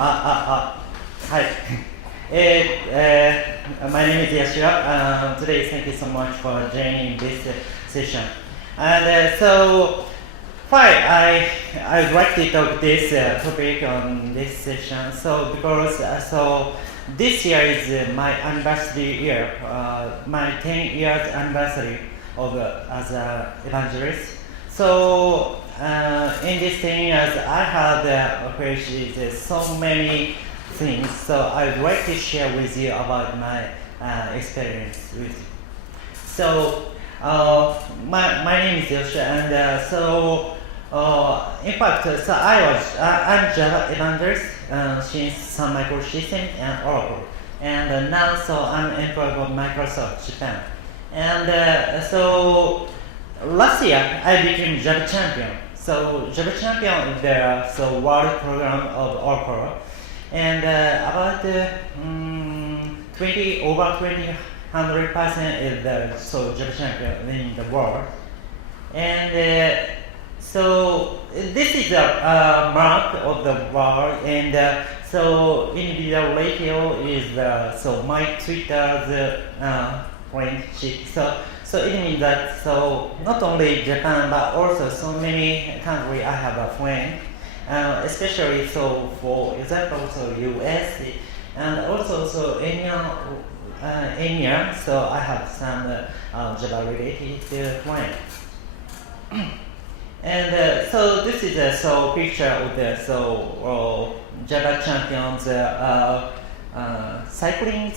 Hi. My name is Yoshio. Today, thank you so much for joining this session. And I would like to talk this topic on this session. So because this year is my anniversary year, my 10 years anniversary of as an evangelist. So in these 10 years, I have appreciated so many things. So I would like to share with you about my experience with you. So my name is Yoshio, and in fact, I'm Java evangelist since Sun Microsystem and Oracle, and now I'm employed by Microsoft Japan, and so last year I became Java champion. So Java champion is the world program of Oracle, and about 100% is the Java champion in the world, and so this is a mark of the world, and so individual ratio is my Twitter's friendship. So it means that not only Japan but also so many countries I have a friend, especially for example US and also India. So I have some Java related friends. And so this is a picture of the Java champions cycling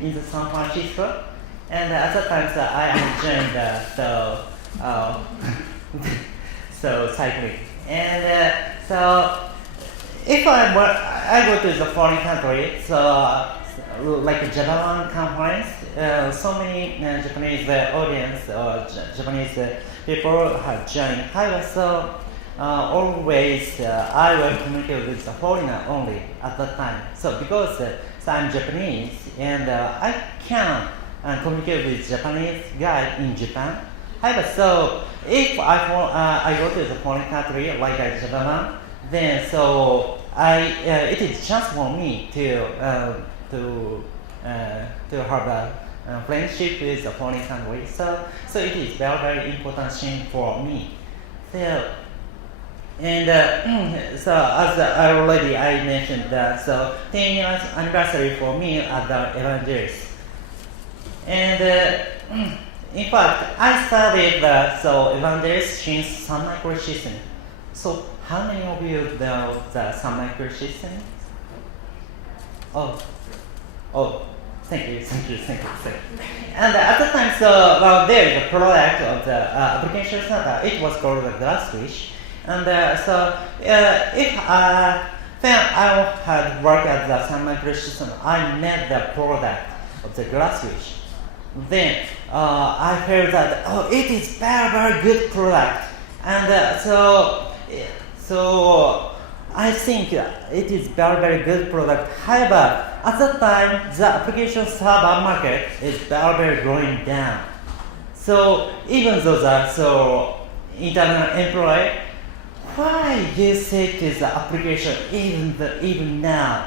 in the San Francisco, and at the time I joined cycling, and if I go to the foreign country, like a Java conference, so many Japanese audience or Japanese people have joined. However, always I will communicate with the foreigner only at that time. So because I'm Japanese and I can communicate with Japanese guy in Japan. However, if I go to the foreign country like a Japan, then it is a chance for me to have a friendship with the foreign country. So it is very important thing for me. And as I already mentioned that 10 years anniversary for me as an evangelist. And in fact, I started evangelist since Sun Microsystem. So how many of you know the Sun Microsystem? Oh, thank you. And at the time, there is a product of the application center. It was called the Glass Switch. And when I had worked at the Sun Microsystem, I met the product of the Glass Switch. Then I felt that it is very good product, and so I think it is very good product. However, at that time the application server market is very growing down. So even though the internal employee, why you say to the application even now?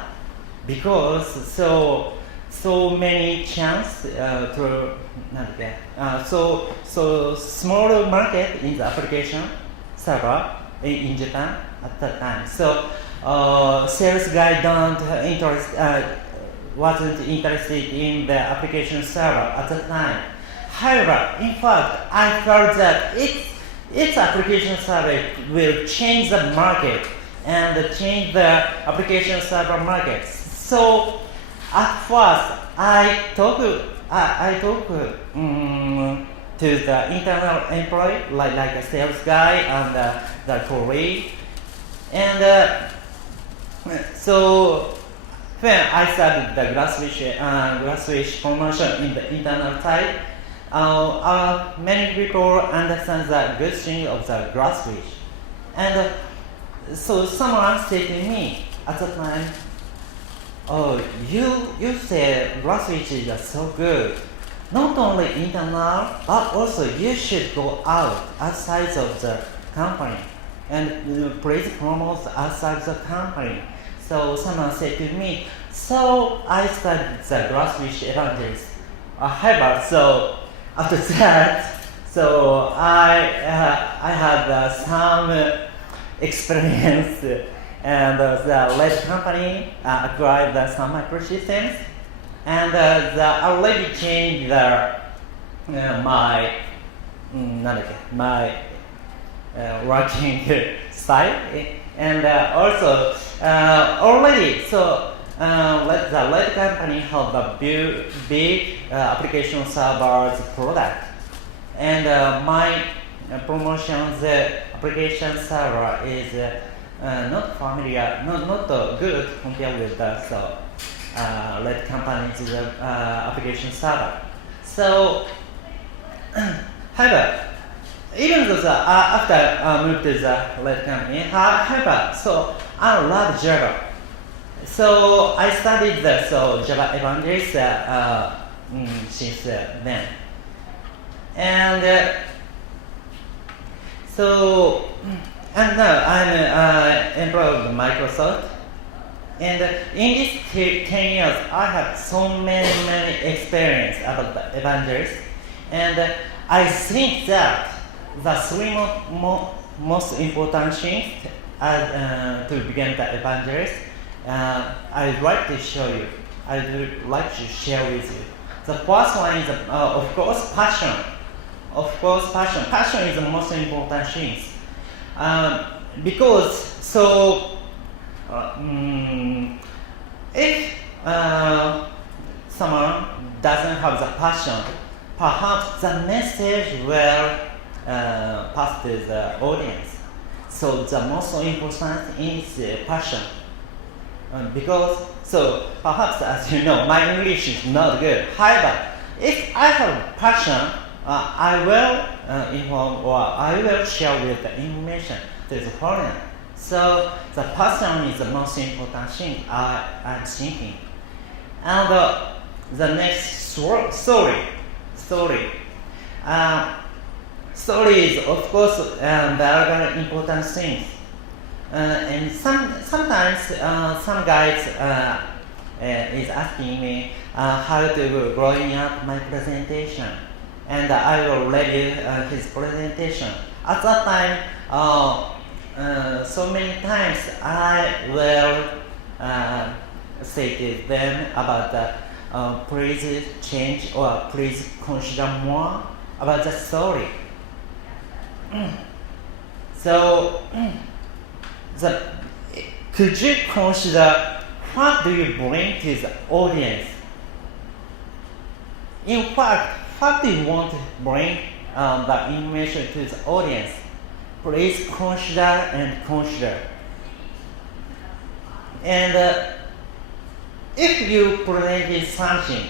Because so many chance to smaller market in the application server in Japan at that time. Sales guy wasn't interested in the application server at the time. However, in fact, I felt that its application server will change the market and change the application server market. So at first, I talked to the internal employee, like a sales guy and the colleague, and so when I started the Glass Switch promotion in the internal side, many people understand the good thing of the Glass Switch, and so someone said to me at the time, "Oh, you said Glass Switch is so good. Not only internal, but also you should go outside of the company and please promote outside the company." So someone said to me, so I studied the Glassfish Evangelist. However, so after that, so I had some experience, and the lead company acquired some microsystems, and they already changed my working style, and also already so the lead company have a big application servers product, and my promotion's application server is not familiar, not good compared with the lead company's application server. So, however, even though after I moved to the lead company, however, so I love Java. So I studied the Java Evangelist since then, and and now I'm employed with Microsoft, and in these 10 years I have so many experience about the evangelist, and I think that the three most important things to begin the evangelist, I'd like to show you. I would like to share with you. The first one is, of course, passion. Of course, passion. Passion is the most important thing. Because, so, if someone doesn't have the passion, perhaps the message will pass to the audience. So the most important is passion. Because, so perhaps as you know, my English is not good. However, if I have passion, I will inform, or I will share with the information to the foreigner. So the passion is the most important thing I'm thinking. And the next story. Story is of course very important thing. And sometimes some guys is asking me how to growing up my presentation, and I will review his presentation. At that time, so many times I will say to them about the please change or please consider more about the story. So. Could you consider what do you bring to the audience? In fact, what do you want to bring the information to the audience? Please consider and consider. And if you present something,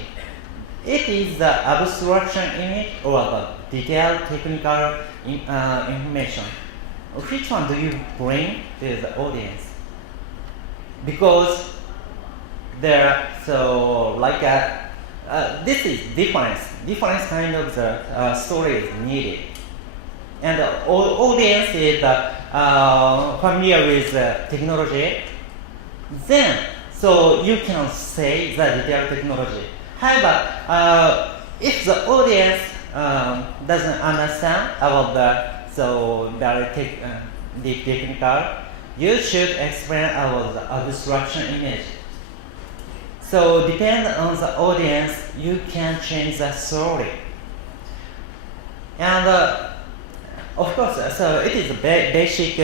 it is the abstraction image or the detailed technical information. Which one do you bring to the audience? Because there, so like this is different kind of the story is needed, and the audience is familiar with technology. Then, so you can say the detailed technology. However, if the audience doesn't understand about the the technical, you should explain about the abstraction image. So depend on the audience, you can change the story. And of course, so it is a basic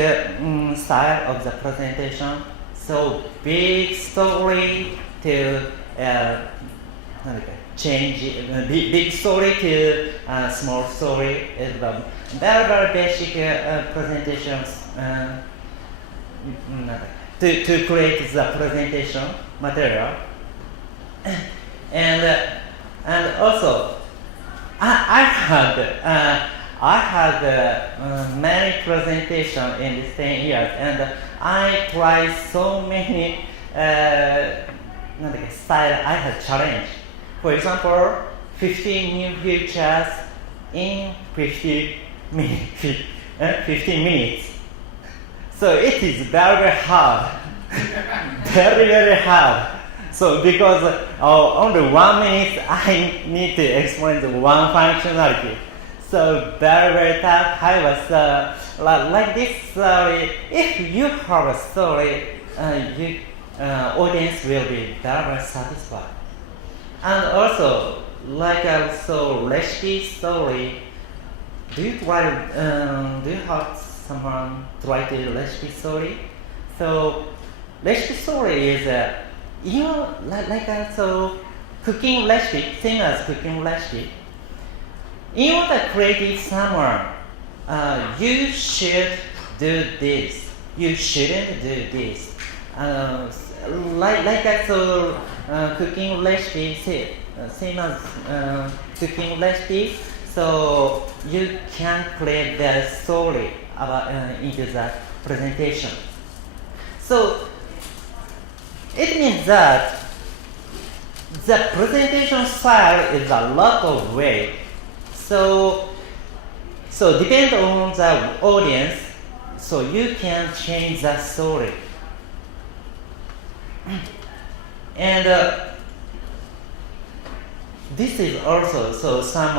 style of the presentation. So big story to change big story to small story is the very basic presentations to create the presentation material. And also I had many presentations in these 10 years, and I tried so many style I had challenged. For example, 15 new features in 15 minutes. So it is very hard. very, very hard. So because only 1 minute I need to explain the one functionality. So very, very tough. However, like this story, if you have a story, audience will be very, very satisfied. And also, like also recipe story, do you have someone try to recipe story? So recipe story is so cooking recipe, same as cooking recipe. In order to create someone, you should do this. You shouldn't do this. Cooking recipe, same as cooking recipe. So you can create the story about into the presentation. So it means that the presentation style is a lot of way. So depend on the audience, so you can change the story. And this is also some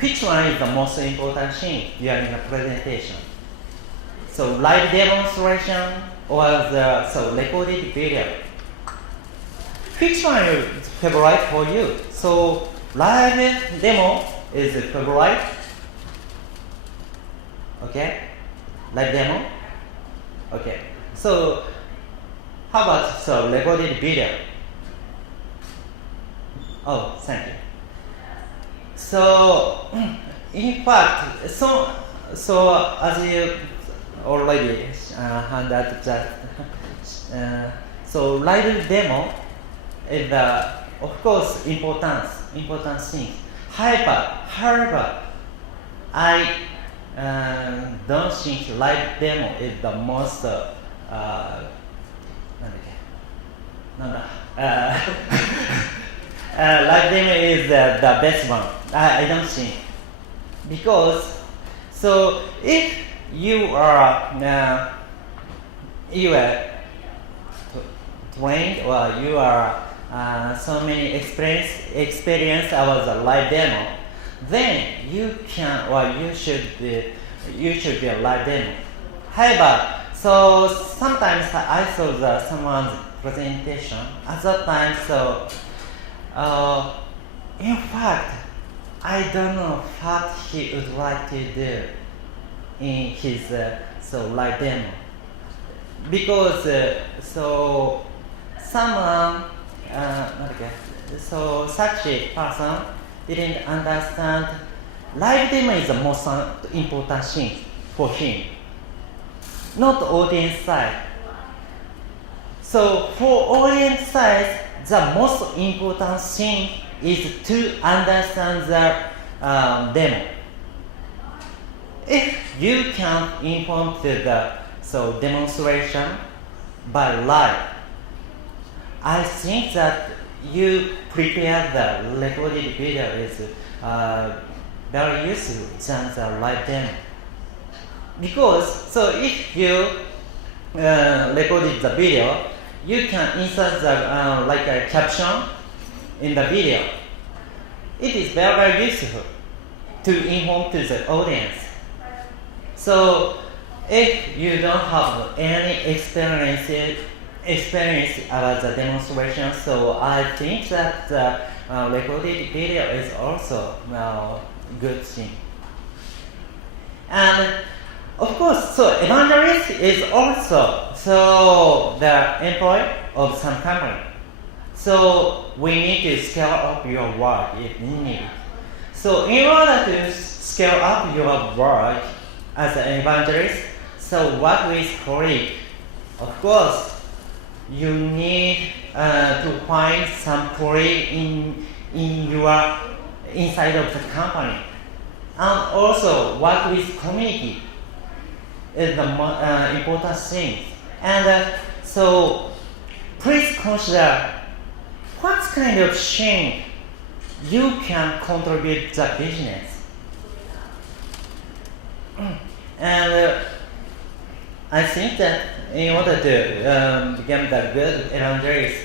which one is the most important thing during the presentation? So live demonstration or the recorded video. Which one is favorite for you? So live demo is favorite. Okay, live demo. Okay. So how about recorded video? Oh, thank you. So in fact, so as you already hand out that, so live demo is of course important thing. However, I don't think live demo is the most live demo is the best one. I don't think, because so if you are trained or you are so many experience about the live demo, then you can or you should be a live demo. However, so sometimes I saw someone's presentation at that time. So in fact, I don't know what he would like to do in his live demo, because someone such a person didn't understand live demo is the most important thing for him, not audience side. So for audience side, the most important thing is to understand the demo. If you can inform to the demonstration by live, I think that you prepare the recorded video is very useful than the live demo. Because so if you recorded the video, you can insert the like a caption in the video. It is very, very useful to inform to the audience. So if you don't have any experience about the demonstration, so I think that the recorded video is also a good thing. And of course, so evangelist is also the employee of some company. So we need to scale up your work if needed. So in order to scale up your work as an evangelist, so work with colleagues. Of course, you need to find some colleague in your inside of the company, and also work with community is the important thing. And so please consider what kind of change you can contribute to the business. And I think that in order to become the good evangelist,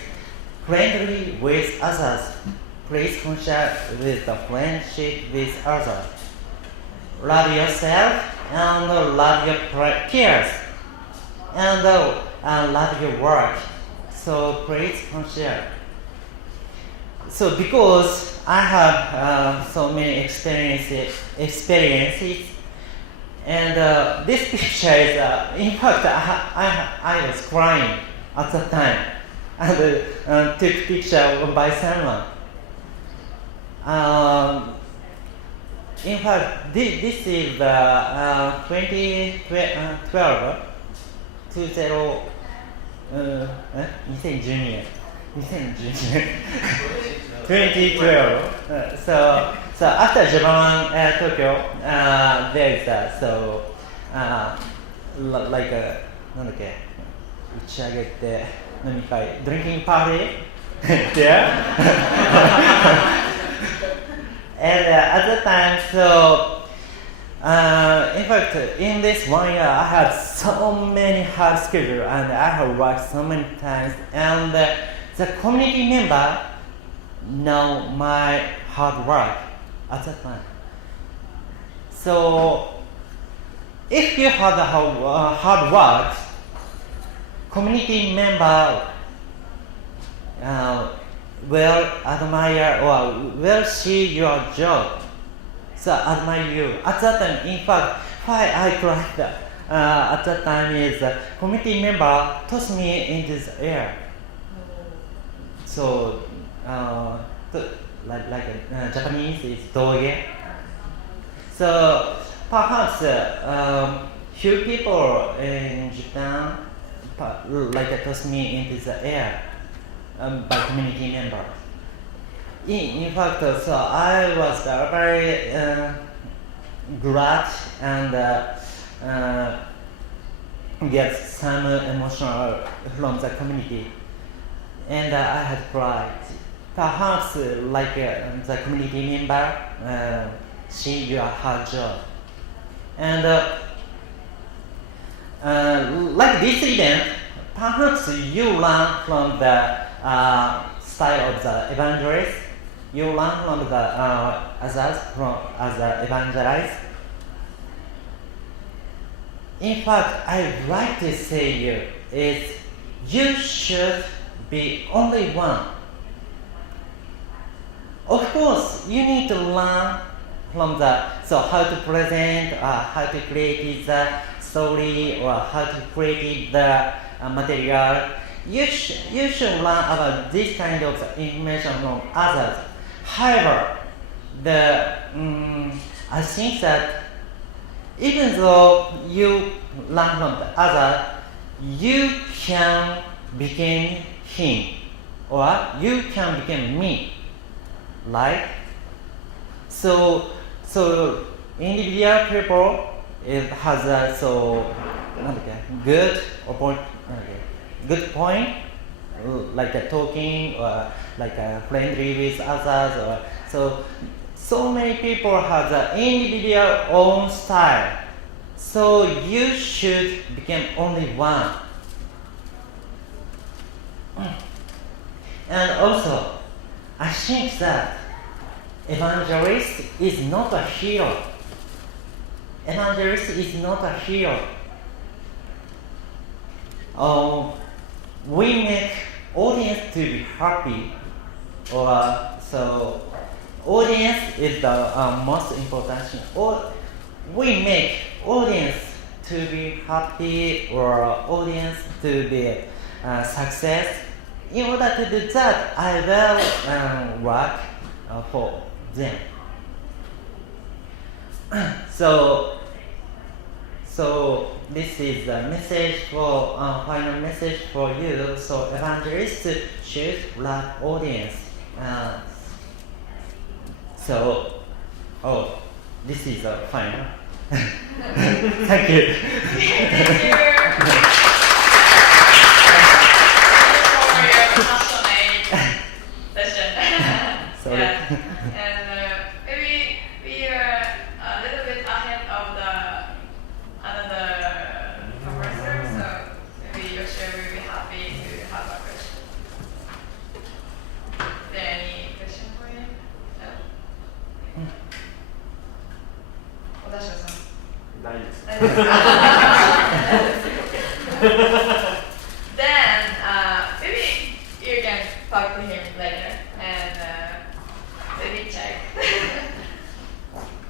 friendly with others, please conscious with the friendship with others. Love yourself and love your peers and love your work. So please conscious. So because I have so many experiences, and this picture is, in fact, I was crying at the time, and took picture by someone. In fact, this is 2012, 2012. So after DevRelCon Tokyo, there is like a なんだっけ打ち上げて飲み会 drinking party there. And at the time, so in fact, in this 1 year, I had so many hard schedules, and I have worked so many times, and the community member know my hard work at that time. So if you have the hard work, community member will admire or will see your job, so admire you. At that time, in fact, why I cried at that time is community member tossed me into the air. So like Japanese is doge. So perhaps few people in Japan like toss me into the air by community member. In fact, so I was very glad and get some emotional from the community, and I had cried. Perhaps like the community member see your hard job, and like this event, perhaps you learn from the style of the evangelist. You learn from the others as the evangelist. In fact, I'd like to say you should be only one. Of course, you need to learn from how to present, how to create the story, or how to create the material. You should learn about this kind of information from others. However, I think that even though you learn from the other, you can become him, or you can become me, right? So individual people has a good point, like talking or like friendly with others, or so many people have the individual own style. So you should become only one. And also, I think that evangelist is not a hero. Evangelist is not a hero. We make audience to be happy, or so audience is the most important thing. Or we make audience to be happy, or audience to be success. In order to do that, I will work for them. So this is the message for final message for you. So evangelists should love audience. This is the final. Thank you. Thank you. For your passionate session. Sorry. Yeah. And maybe we are a little bit ahead of the another professors. Then maybe you can talk to him later and maybe check.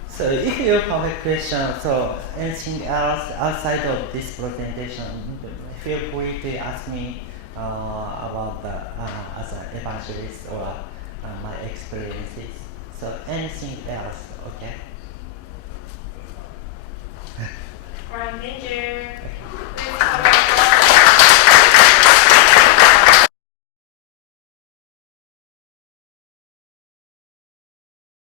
So if you have a question, so anything else outside of this presentation, feel free to ask me about the as an evangelist or my experiences. So anything else, okay? Alright, thank you. Please cover